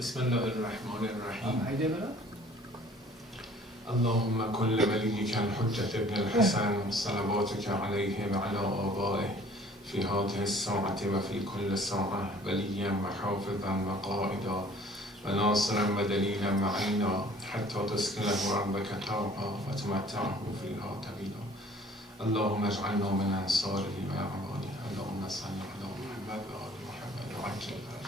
بسم الله الرحمن الرحیم. اللهم كن لوليك الحجة ابن الحسن صلواتك عليه وعلى آبائه في هذه الساعة وفي كل ساعة وليا وحافظا وقائدا وناصرا ودليلا معينا حتى تسكنه ربك طوعا وتمتعه فيها طويلا. اللهم اجعلنا من أنصاره وأعوانه. اللهم صل على محمد وآل محمد وعجل فرجه.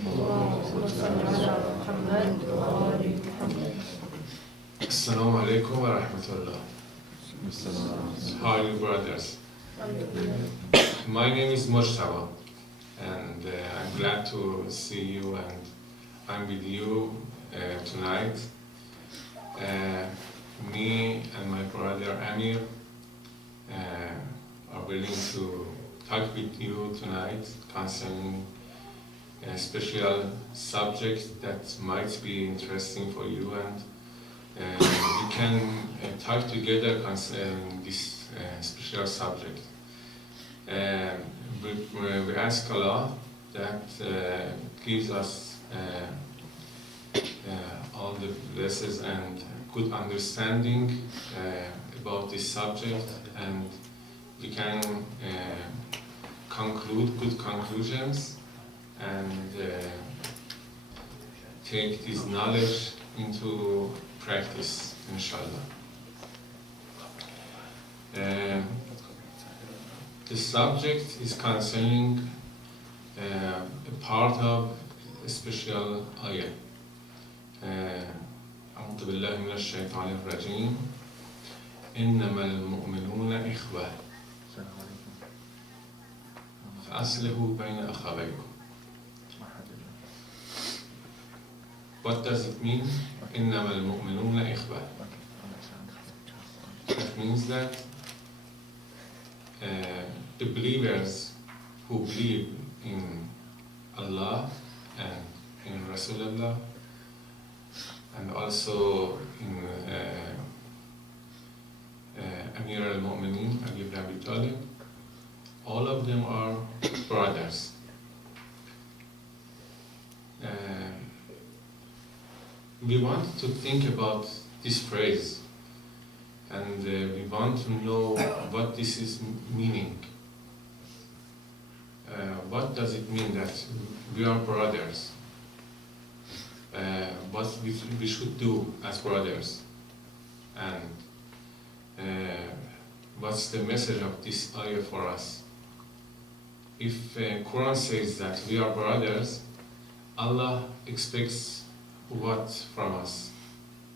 اللهم صل على محمد وآل محمد. Assalamu alaikum wa rahmatullah. How are you, brothers? My name is Mojtaba, and I'm glad to see you, and I'm with you tonight. Me and my brother Amir are willing to talk with you tonight concerning a special subject that might be interesting for you, and we can talk together concerning this special subject. We ask Allah that gives us all the blessings and good understanding about this subject, and we can conclude good conclusions and take this knowledge into practice, inshallah. The subject is concerning a part of a special ayah. أعوذ بالله من الشيطان الرجيم. انما المؤمنون اخوة فأصلحوا بين أخويكم. What does it mean? انما المؤمنون اخوة. It means that the believers who believe in Allah and in Rasulullah and also in Amir al-Mu'minin, Ali ibn Abi Talib, all of them are brothers. We want to think about this phrase, and we want to know what this is meaning. What does it mean that we are brothers? What we should do as brothers? And what's the message of this ayah for us? If Quran says that we are brothers, Allah expects what from us?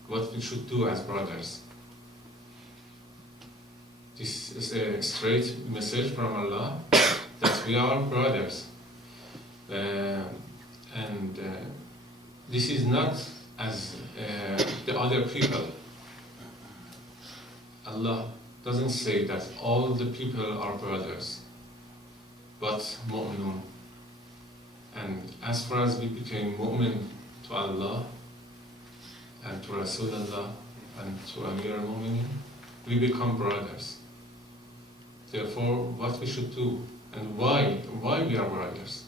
What we should do as brothers? This is a straight message from Allah that we are brothers, and this is not as the other people. Allah doesn't say that all the people are brothers, but mu'minun. And as far as we became mu'min to Allah and to Rasulullah and to Amir al-Mu'minin, we become brothers. Therefore, what we should do and why we are brothers?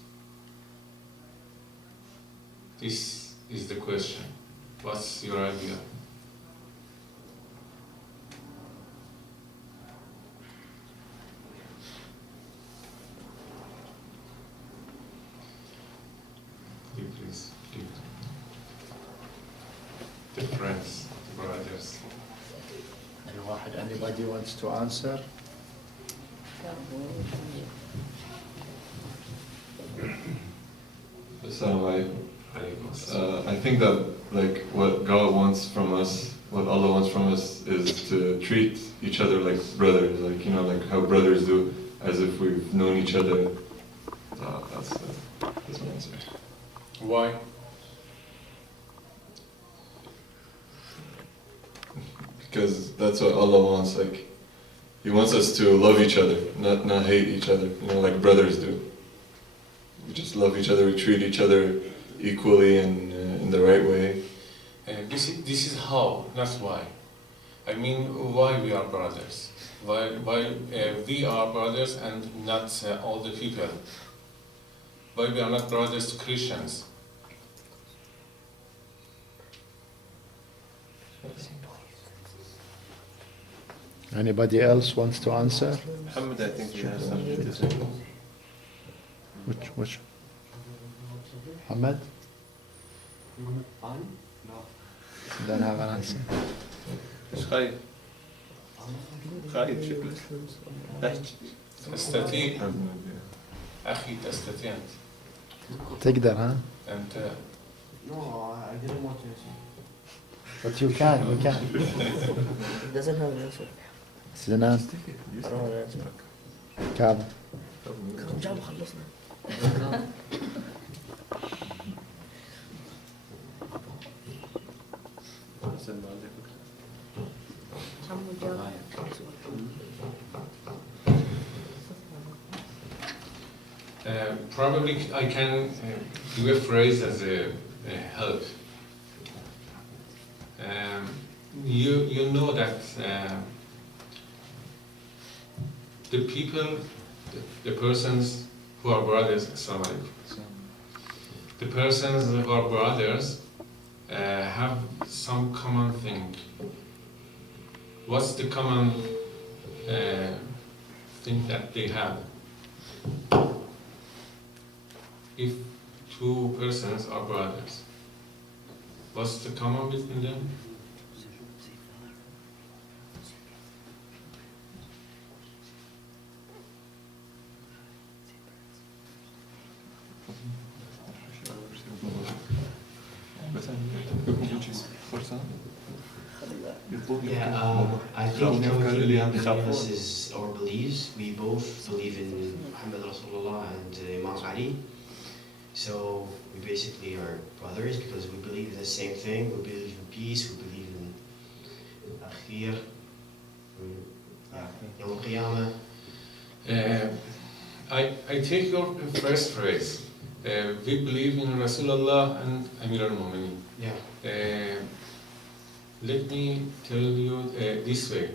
This is the question. What's your idea? Please. The friends, the brothers. Anybody wants to answer? Assalamu alaikum. I think that like what God wants from us, what Allah wants from us, is to treat each other like brothers, like like how brothers do, as if we've known each other. That's my answer. Why? Because that's what Allah wants. Like He wants us to love each other, not hate each other. Like brothers do. We just love each other. We treat each other equally and in the right way. This is how, not why. I mean, why we are brothers? Why we are brothers and not all the people? Why we are not brothers to Christians? Anybody else wants to answer? Muhammad, I think he has something to say. Which? Muhammad? Don't have an answer. مش خايف خايف شكلك احكي تستطيع أخي تستطيع تقدر ها؟ أنت No, I didn't want to answer. But you can. It doesn't have an answer. سنان I don't have an answer. كاظم جاب خلصنا. Probably I can give a phrase as a help. You know that the people, the persons who are brothers, Assalamu alaikum. The persons who are brothers have some common thing. What's the common thing that they have? If two persons are brothers, what's the common between them? I think everything between us is our beliefs. We both believe in Muhammad Rasulullah and Imam Ali. So we basically are brothers because we believe in the same thing. We believe in peace. We believe in Akhir, Yawm al-Qiyamah. I take your first phrase. We believe in Rasulullah and Amir al-Mu'minin. Yeah. Let me tell you this way.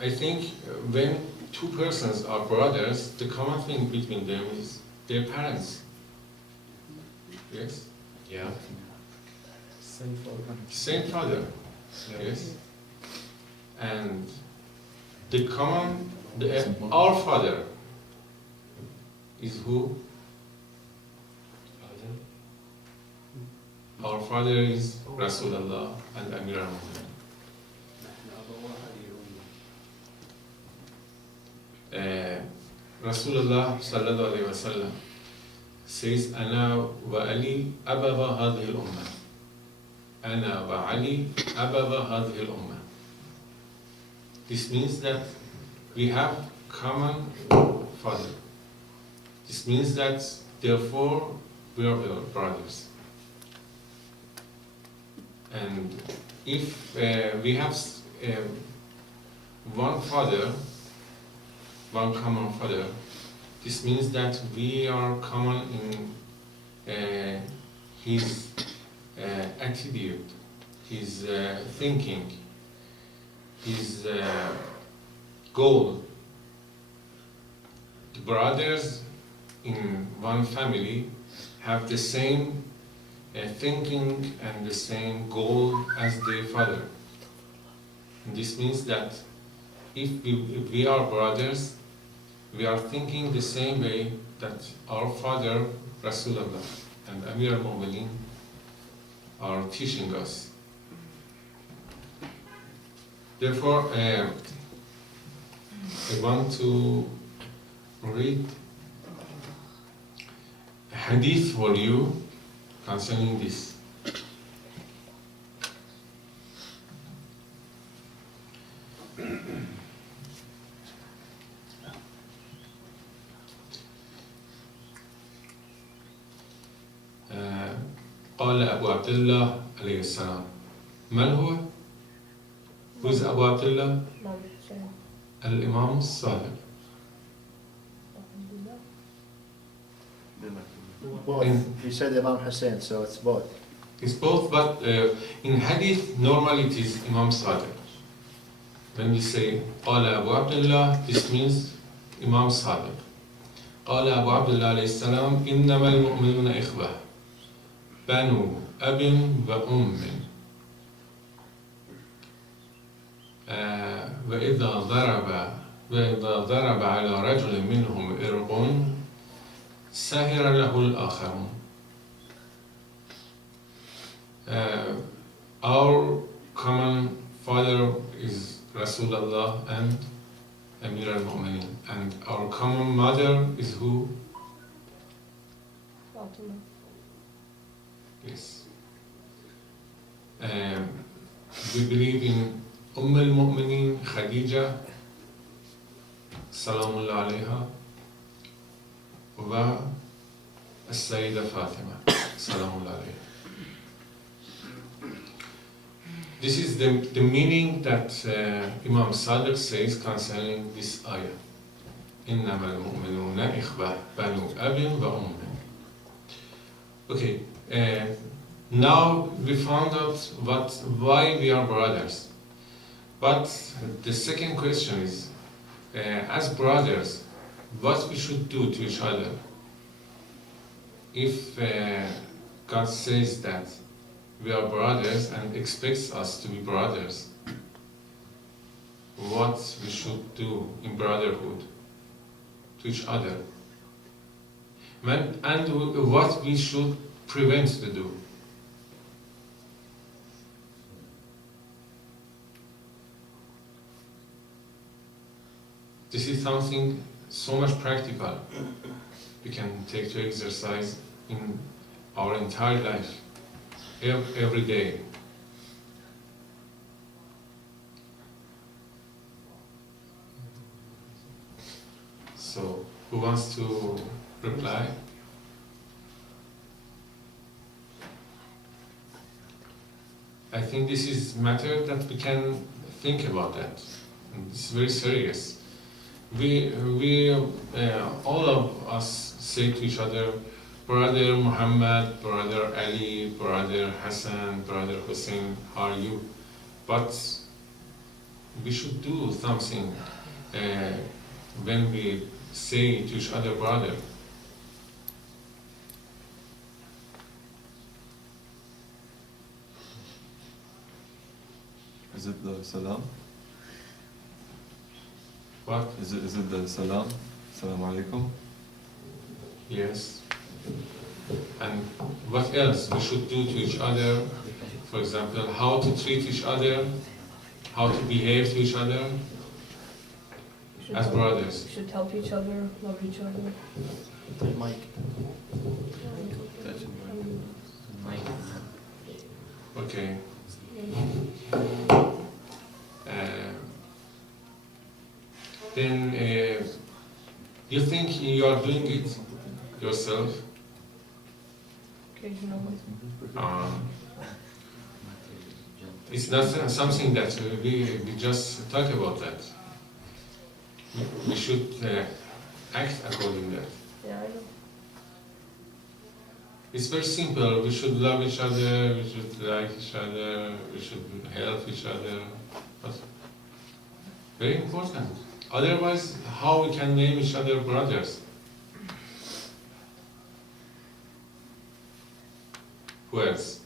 I think when two persons are brothers, the common thing between them is their parents. Yes? Yeah. Same father. Yes? And the common, our father is who? Our father is Rasulullah and Amir al-Mu'minin. Rasulullah sallallahu alayhi wa sallam says, Ana wa Ali ababa hadhihi al-ummah. Ana wa Ali ababa hadhihi al-ummah. This means that we have common father. This means that therefore we are brothers. And if we have one father, one common father, this means that we are common in his attitude, his thinking, his goal. The brothers in one family have the same thinking and the same goal as their father. And this means that if we are brothers, we are thinking the same way that our father Rasulullah and Amir al-Mu'minin are teaching us. Therefore, I want to read a hadith for you concerning this. قال أبو عبد الله عليه السلام من هو؟ Who is Abu Abdullah? الإمام الصادق. Both. You said Imam Hussein, so it's both. It's both, but in hadith, normally it is Imam Sadiq. When we say قال أبو عبد الله, this means Imam Sadiq. قال أبو عبد الله عليه السلام انما المؤمنون اخوة بنو أب وأم. وإذا ضرب على رجل منهم إرق سهر له الآخرون. Our common father is Rasulullah and Amir al-Mu'minin, and our common mother is who? Fatima. Yes. We believe in al-Mu'minin Khadija, Salamullah alayha, wa As-Sayyida Fatima, Salamullah alayha. This is the meaning that Imam Sadiq says concerning this ayah. انما المؤمنون اخوة بنو أب وأم. Okay, now we found out why we are brothers. But the second question is, as brothers, what we should do to each other? If God says that we are brothers and expects us to be brothers, what we should do in brotherhood to each other, and what we should prevent to do. This is something so much practical we can take to exercise in our entire life, every day. So, who wants to reply? I think this is matter that we can think about that. And it's very serious. We all of us say to each other, Brother Muhammad, Brother Ali, Brother Hassan, Brother Hussein, how are you? But we should do something when we say to each other, brother. Is it the salam? What? Is it the salam? Salam alaikum? Yes. And what else we should do to each other? For example, how to treat each other, how to behave to each other as brothers. We should help each other, love each other. Mike. Okay. Then you think you are doing it yourself? Occasionally. It's not something that we just talk about that. We should act according to that. Yeah, I know. It's very simple. We should love each other, we should like each other, we should help each other. But very important. Otherwise, how we can name each other brothers? Who else?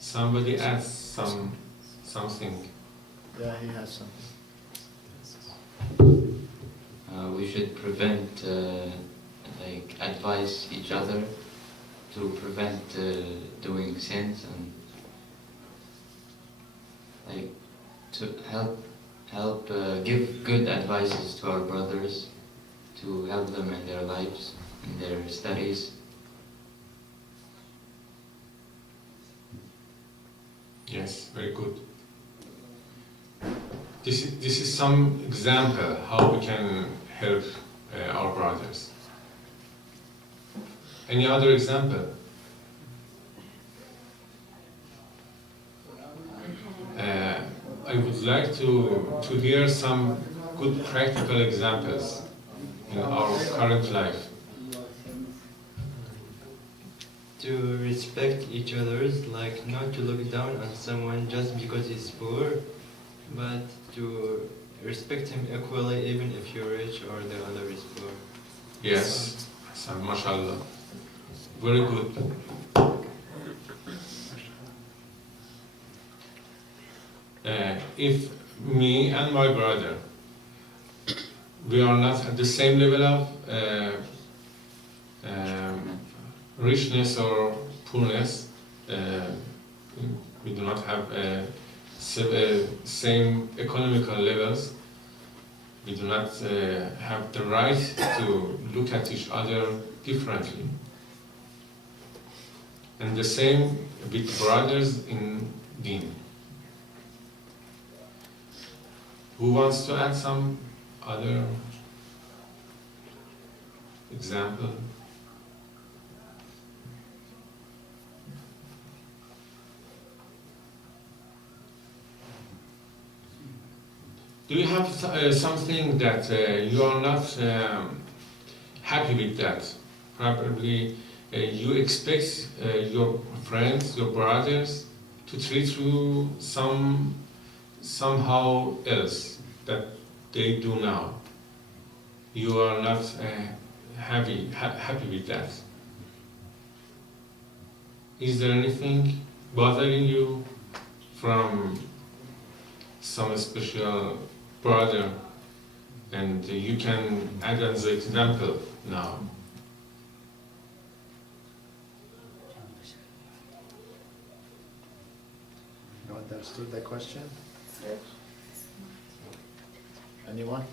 Somebody adds something. Yeah, he has something. We should prevent, advise each other to prevent doing sins and to help give good advices to our brothers to help them in their lives, in their studies. Yes, very good. This is some example how we can help our brothers. Any other example? I would like to hear some good practical examples in our current life. To respect each other's, like not to look down on someone just because he's poor, but to respect him equally even if you're rich or the other is poor. Yes, mashallah. Very good. if me and my brother, we are not at the same level of richness or poorness, we do not have same economical levels, we do not have the right to look at each other differently. And the same with brothers in Deen. Who wants to add some other example? Do you have something that you are not happy with that? Probably you expect your friends, your brothers to treat you somehow else that they do now. You are not happy with that. Is there anything bothering you from some special brother, and you can add as an example now? You understood the question? Anyone?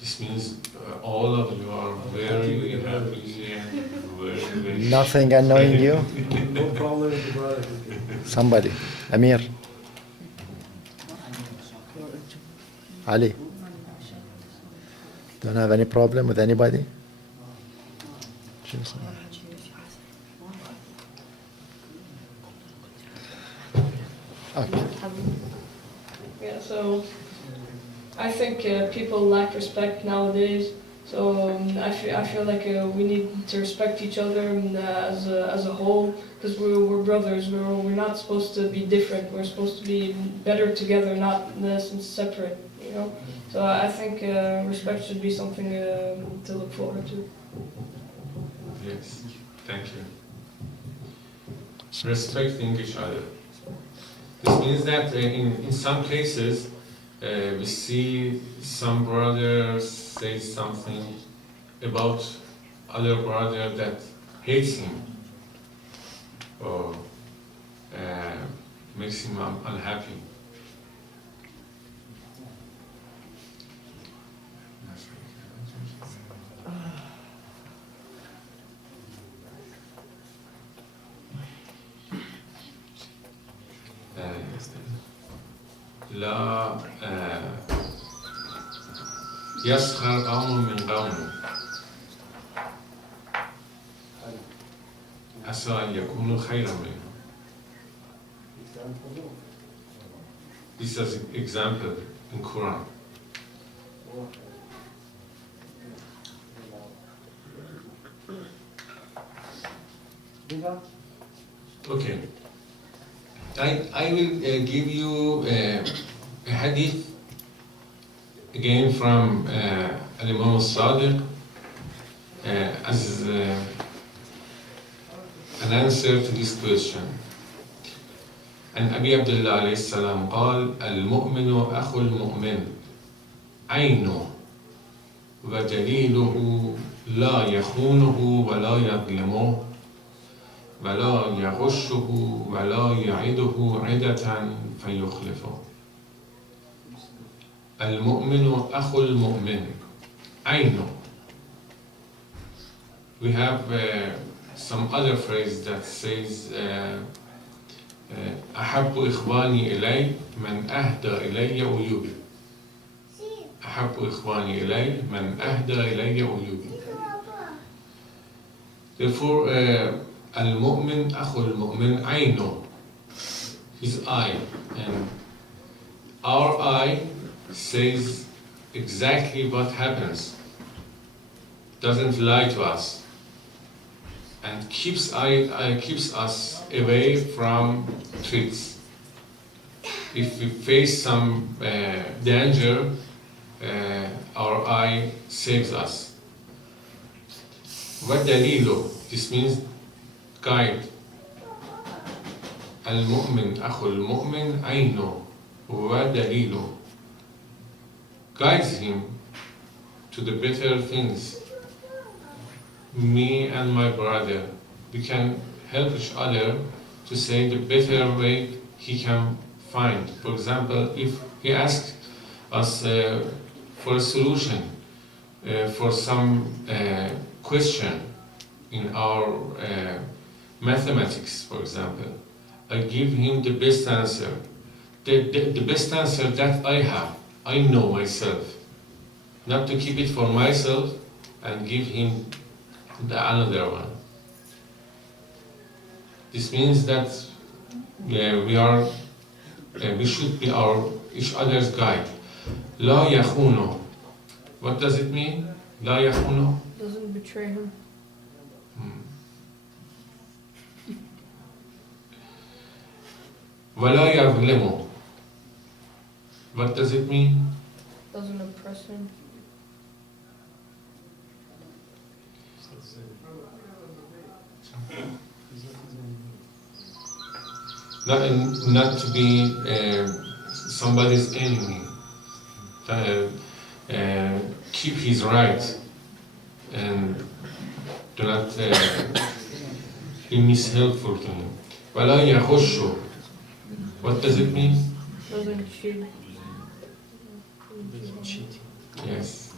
This means all of you are very happy and very Nothing annoying you? No problem with the brother. Somebody. Amir. Ali. Don't have any problem with anybody? Okay. Yeah, so I think people lack respect nowadays. So I feel like we need to respect each other as a whole, because we're brothers. We're not supposed to be different. We're supposed to be better together, not separate. You know. So I think respect should be something to look forward to. Yes, thank you. Respecting each other. This means that in some cases we see some brother say something about other brother that hates him or makes him unhappy. لا يسخر قوم من قوم عسى أن يكونوا خيرا منهم. This is an example in Quran. Okay. I will give you a hadith again from Imam Sadiq as an answer to this question. عن أبي عبد الله عليه السلام قال المؤمن أخو المؤمن عينه ودليله لا يخونه ولا يظلمه ولا يغشه ولا يعده عدة فيخلفه. المؤمن أخو المؤمن عينه. We have some other phrase that says أحب إخواني إلي من أهدى إلي عيوبي. أحب إخواني إلي من أهدى إلي عيوبي. Therefore, المؤمن أخو المؤمن عينه, his eye, and our eye says exactly what happens, doesn't lie to us, and keeps us away from threats. If we face some danger, our eye saves us. What dalilu? This means guide. المؤمن أخو المؤمن عينه ودليله. Guides him to the better things. Me and my brother, we can help each other to say the better way he can find. For example, if he asks us for a solution for some question in our mathematics, for example, I give him the best answer. The best answer that I have, I know myself. Not to keep it for myself and give him another one. This means that we should be each other's guide. لا يخونه. What does it mean? لا يخونه? Doesn't betray him. ولا يظلمه. What does it mean? Doesn't oppress him. Not to be somebody's enemy. Keep his right and do not be mishelpful to him. ولا يخشه. What does it mean? Doesn't cheat. Yes.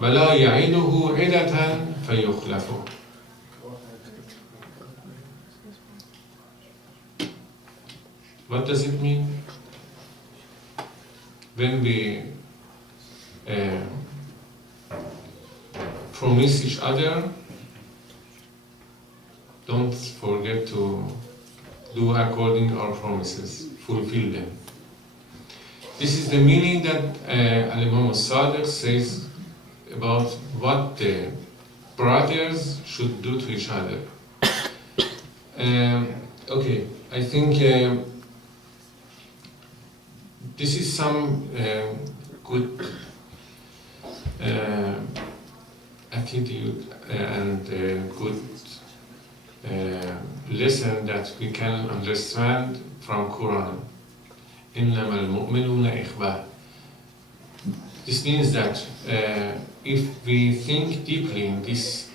ولا يعيده عدة فيخلفه. What does it mean? When we promise each other, don't forget to do according our promises, fulfill them. This is the meaning that Imam Sadiq says about what the brothers should do to each other. Okay, I think this is some good attitude and good lesson that we can understand from Quran. انما المؤمنون اخوة. This means that if we think deeply in this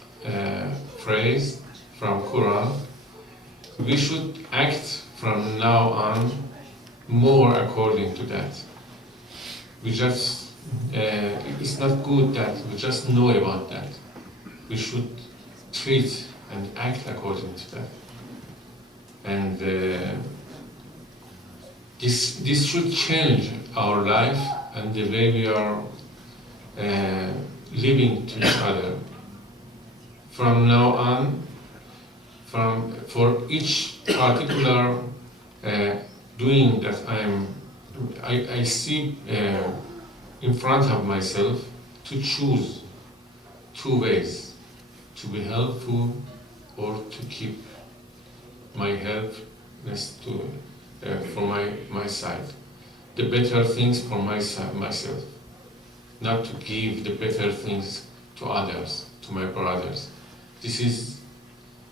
phrase from Quran, we should act from now on more according to that. We just, it's not good that we just know about that. We should treat and act according to that. And this should change our life and the way we are living to each other. From now on, for each particular doing that I see in front of myself, to choose two ways, to be helpful or to keep my helpness for my side, the better things for myself, not to give the better things to others, to my brothers. This is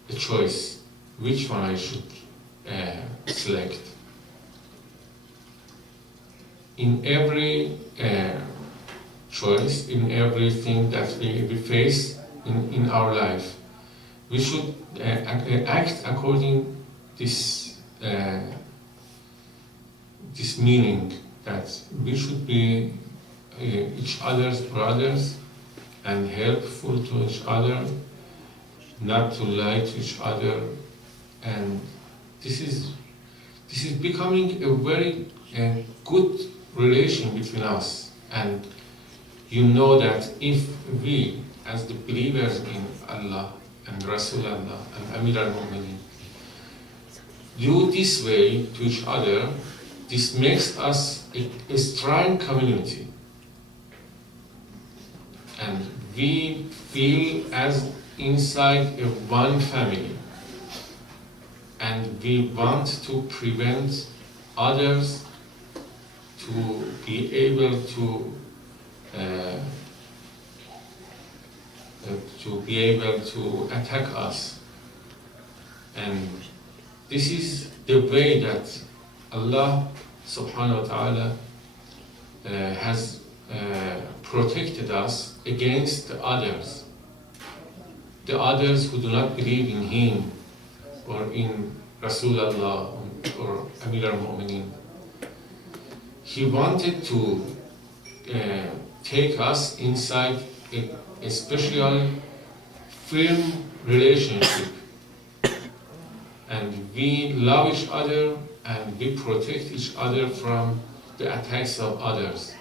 a choice, which one I should select. In every choice, in everything that we face in our life, we should act according this meaning, that we should be each other's brothers and helpful to each other, not to lie to each other, and this is becoming a very good relation between us. And you know that if we, as the believers in Allah and Rasulullah and Amir al-Mu'minin, do this way to each other, this makes us a strong community. And we feel as inside a one family. And we want to prevent others to be able to attack us. And this is the way that Allah subhanahu wa ta'ala has protected us against the others who do not believe in Him or in Rasulullah or Amir al-Mu'mineen. He wanted to take us inside a special firm relationship, and we love each other and we protect each other from the attacks of others.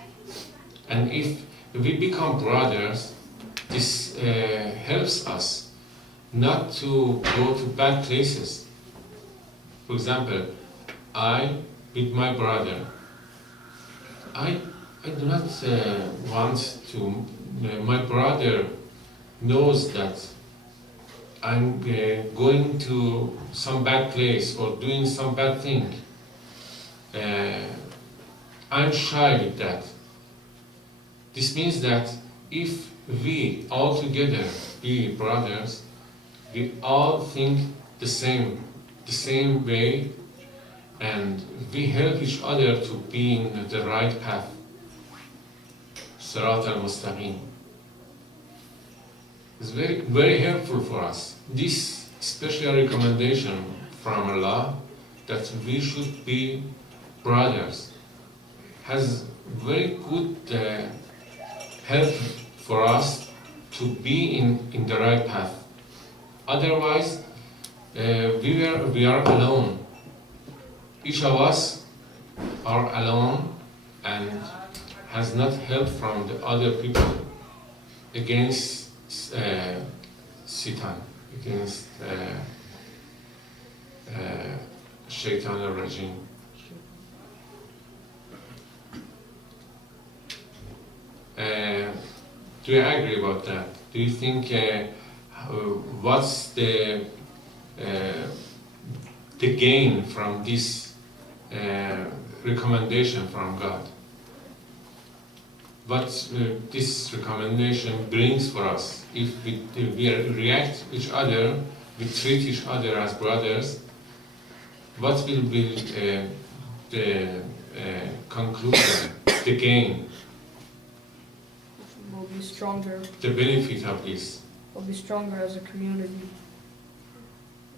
And if we become brothers, this helps us not to go to bad places. For example, I with my brother, I do not want to, my brother knows that I'm going to some bad place or doing some bad thing. I'm shy with that. This means that if we all together be brothers, we all think the same way, and we help each other to be in the right path. Sirat al-Mustaqim. It's very, very helpful for us. This special recommendation from Allah that we should be brothers has very good help for us to be in the right path. Otherwise, we are alone. Each of us are alone and has not help from the other people against Satan, against Shaitan al-Rajim. Do you agree about that? Do you think what's the gain from this recommendation from God? What this recommendation brings for us if we react each other, we treat each other as brothers? What will be the conclusion, the gain? We'll be stronger. The benefit of this? We'll be stronger as a community.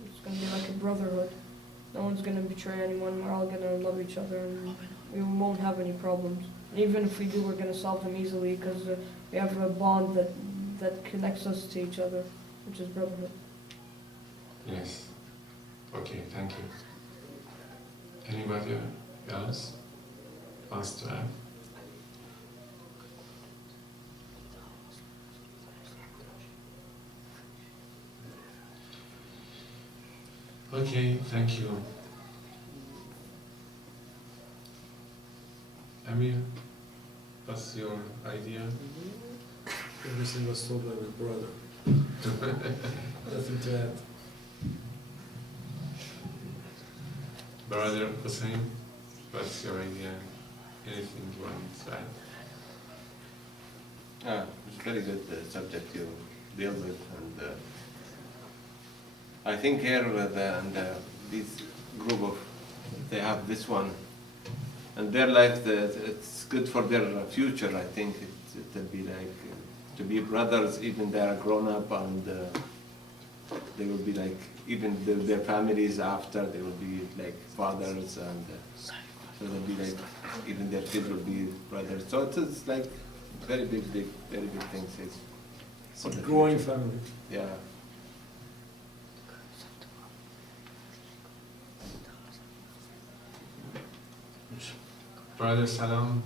It's going to be like a brotherhood. No one's going to betray anyone. We're all going to love each other, and we won't have any problems. And even if we do, we're going to solve them easily because we have a bond that connects us to each other, which is brotherhood. Yes. Okay, thank you. Anybody else wants to add? Okay, thank you. Amir, what's your idea? Everything was told by my brother. Nothing to add. Brother Hussein, what's your idea? Anything you want to add? It's a very good subject you deal with, and I think here this group of, they have this one, and their life, it's good for their future. I think it will be like to be brothers, even they are grown up, and they will be like, even their families after, they will be like fathers, and so they'll be like, even their kids will be brothers. So it is like very big things. It's a growing family. Yeah. Brother Salam,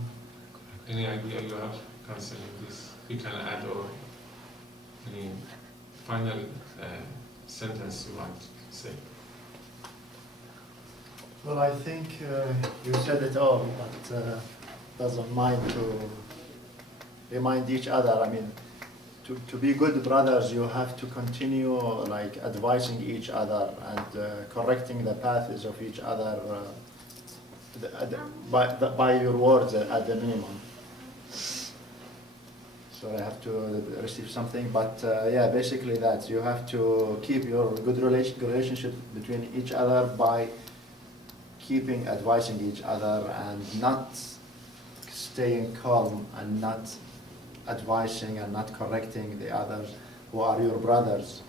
any idea you have concerning this? You can add or any final sentence you want to say? Well, I think you said it all, but doesn't mind to remind each other. I mean, to be good brothers, you have to continue like advising each other and correcting the paths of each other by your words at the minimum. So I have to receive something, but yeah, basically that you have to keep your good relationship between each other by keeping advising each other and not staying calm and not advising and not correcting the others who are your brothers.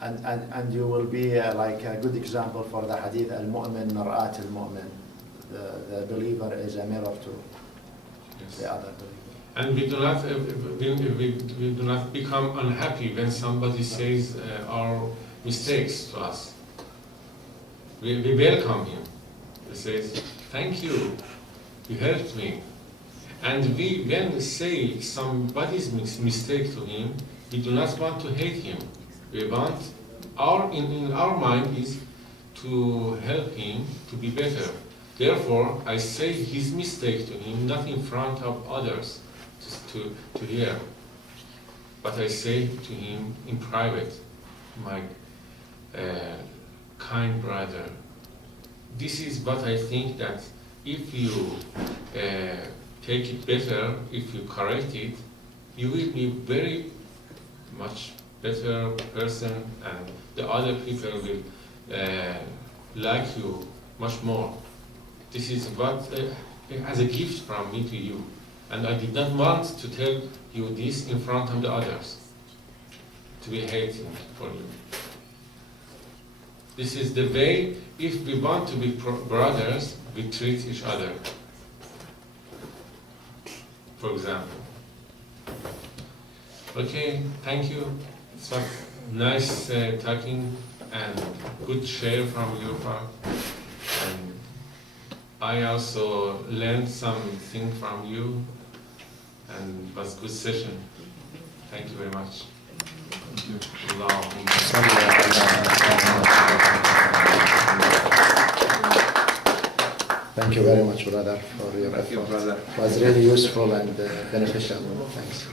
And you will be like a good example for the hadith, المؤمن مرآة المؤمن. The believer is a mirror to the other believer. And we do not become unhappy when somebody says our mistakes to us. We welcome him. He says, thank you, you helped me. And when we say somebody's mistake to him, we do not want to hate him. We want, in our mind is to help him to be better. Therefore, I say his mistake to him, not in front of others to hear. But I say to him in private, my kind brother, this is what I think that if you take it better, if you correct it, you will be very much better person and the other people will like you much more. This is what as a gift from me to you. And I did not want to tell you this in front of the others, to be hating for you. This is the way, if we want to be brothers, we treat each other. For example. Okay, thank you. It was nice talking and good share from your part. And I also learned something from you, and it was a good session. Thank you very much. Thank you very much, brother, for your effort. It was really useful and beneficial. Thanks.